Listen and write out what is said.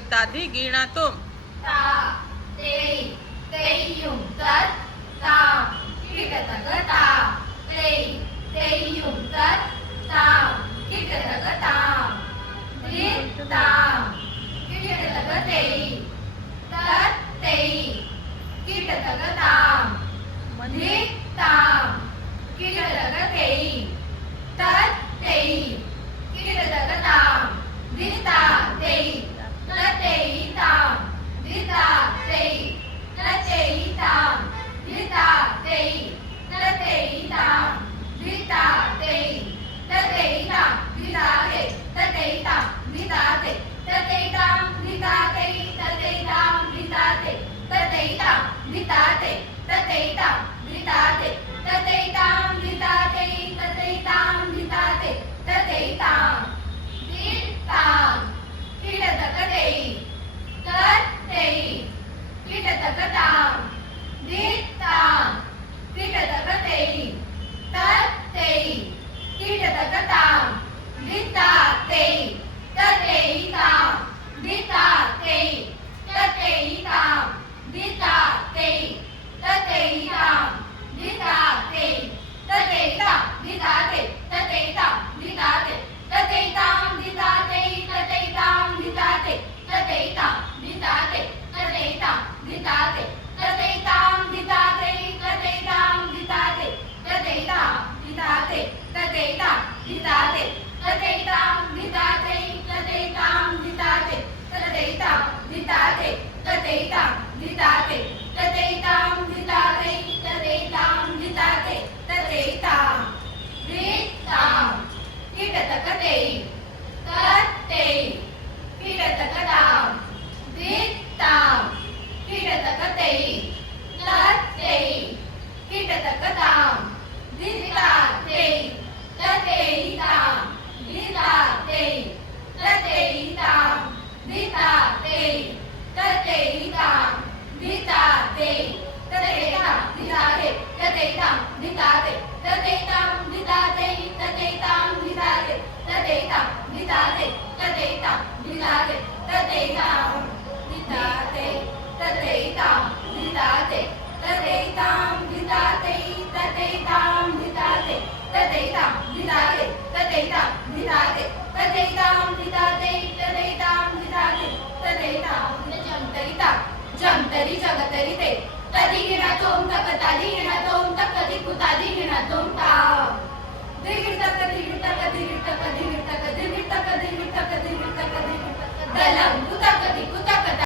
ताधी गिणातोम ता तेई तेईयुम तत् ताम किटतक ताम तेई तेईयुम तत् ताम किटतक ताम दीर्घ ताम किटतक तेई तत् तेई किटतक ताम दीर्घ ताम किटतक तेई तत् तेई किटतक ताम दिता तेई ततेई ताम दिता तेई ततेई ताम दिता तेई ततेई ताम दिता तेई ततेई ताम दिता ते ततेई ताम दिता ते ततेई ताम दिता तेई ततेई ताम दिता ते ततेई ताम दिता ते ततेई ताम दिता ते ततेई ताम दिता तेई ततेई ताम दिता ते ततेई ताम ताम किटतक तेई तत् तेई किटतक ताम दीर्घ ताम किटतक तेई तत् तेई किटतक ताम दिता तेई ततेई ताम दिता तेई ततेई ताम दिता तेई ततेई ताम दिता तेई ततेई ताम दिता ते ततेई ताम दिता ते ततेई ताम दिता तेई ततेई ताम दिता ते ततेई ताम दिता ते ततेई ताम दिता ते ततेई ताम दिता तेई ततेई ताम दिता ते ततेई ताम दिता ते ततेई ताम दिता ते ततेई ताम दिता तेई ततेई ताम दिता ते ततेई ताम दिता ते ततेई ताम दिता ते ततेई ताम दिता तेई ततेई ताम दिता ते ततेई ताम दीर्घ ताम किटतक तेई तत् तेई किटतक ताम दीर्घ ताम किटतक तेई तत् तेई किटतक ताम दिता तेई ततेई ताम दिता तेई ततेई ताम दिता तेई ततेई ताम दिता तेई ततेई ताम दिता ते ततेई ताम दिता ते ततेई ताम दिता तेई ततेई ताम दिता ते ततेई ताम दिता ते ततेई ताम दिता ते ततेई ताम दिता ते ततेई ताम दिता ते ततेई ताम दिता तेई ततेई ताम दिता ते ततेई ताम दिता ते ततेई ताम दिता ते ततेई ताम दिता तेई ततेई ताम दिता ते ततेई ताम जमतरी ताम जमतरी जगतरी ते तदी गिणातोम तक तादी गिणातोम तक कधी कुतादी गिणातोम ताम दिगिर तक दिगिर तक दिगिर तक दिगिर तक दिगिर तक दिगिर तक दिगिर तक दिगिर तक दलम